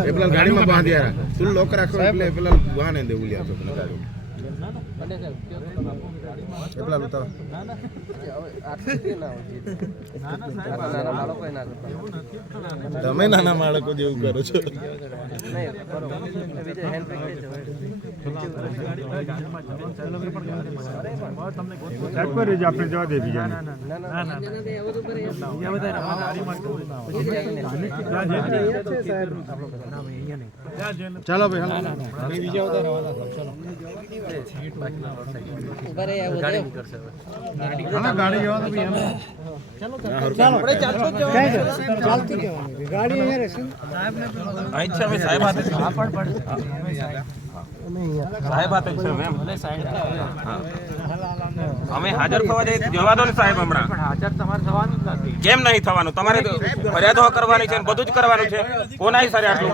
એ પેલા ગાડીમાં બાંધ્યા તું લોક રાખો એટલે પેલા ગાડી. એ ઉતારો. તમે નાના બાળકો જેવું કરો છો. આપણે જવા દે બીજા ચાલો ભાઈ હાલો બીજા ગાડી જવા દો ભાઈ એમ. અહીં અમે સાહેબ. સાહેબ અમે એમ. હા. અમે હાજર થવા જઈએ જવા દો ને સાહેબ હમણાં. કેમ નહીં થવાનું? તમારે મર્યાદો ફરિયાદો કરવાની છે ને બધું જ કરવાનું છે. કોના સર આટલું?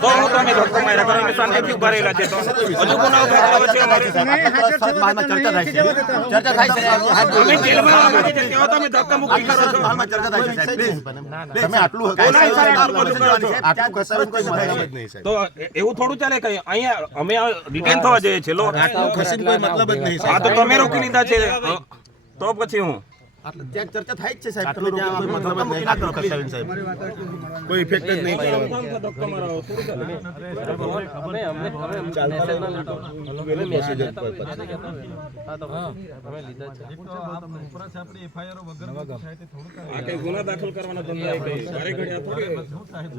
તો હું તમે ધક્કો માર્યા કરો અમે શાંતિથી ઊભા રહેલા છે તો. હજુ કોના ઊભા છે અમારે? અમે જેલમાં આવવાના છે. ત્યાં તમે ધક્કા મુક્તિ કરો છો. તમે આટલું કોના હિસાબે આટલું બધું કરો છો? આટલું કસાવીને કોઈ મતલબ જ નહીં સાહેબ. તો એ- એવું થોડું ચાલે કે અહીંયા અમે રિટેન થવા જઈએ છીએ લો. આટલું ખસીને કોઈ મતલબ જ નહીં આ તો તમે રોકી લીધા છે. તો પછી હું. ત્યાં ચર્ચા થાય જ છે સાહેબ. તમે ત્યાં કોઈ મતલબ નહીં આટલું ખસાવીને સાહેબ. કોઈ ઇફેક્ટ જ નહીં કરો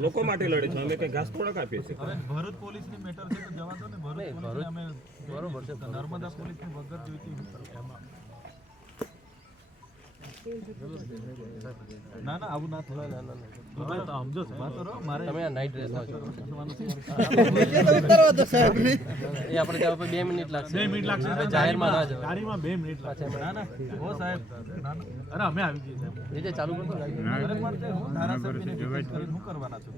લોકો માટે લડે છે. અમે કઈ ઘાસ થોડાક આપીએ છીએ. ભરૂચ પોલીસની મેટર છે તો જવા દો ને. ભરૂચ અમે બરોબર છે નર્મદા પોલીસની વગર જોઈતી ના ના આવું ના થાય ના ના તમે તો સમજો છો. વાત કરો મારે તમે નાઈટ ડ્રેસમાં છો. એ આપણે ત્યાં બે મિનિટ લાગશે. 2 મિનિટ લાગશે હવે જાહેરમાં ના જવાય. ગાડીમાં 2 મિનિટ લાગશે. ના ના ઓ સાહેબ. ના ના. અરે અમે આવી જઈએ સાહેબ. એ જે ચાલુ કરતો અરે પણ તે હું ધારાસભ્યને શું કરવાના છો.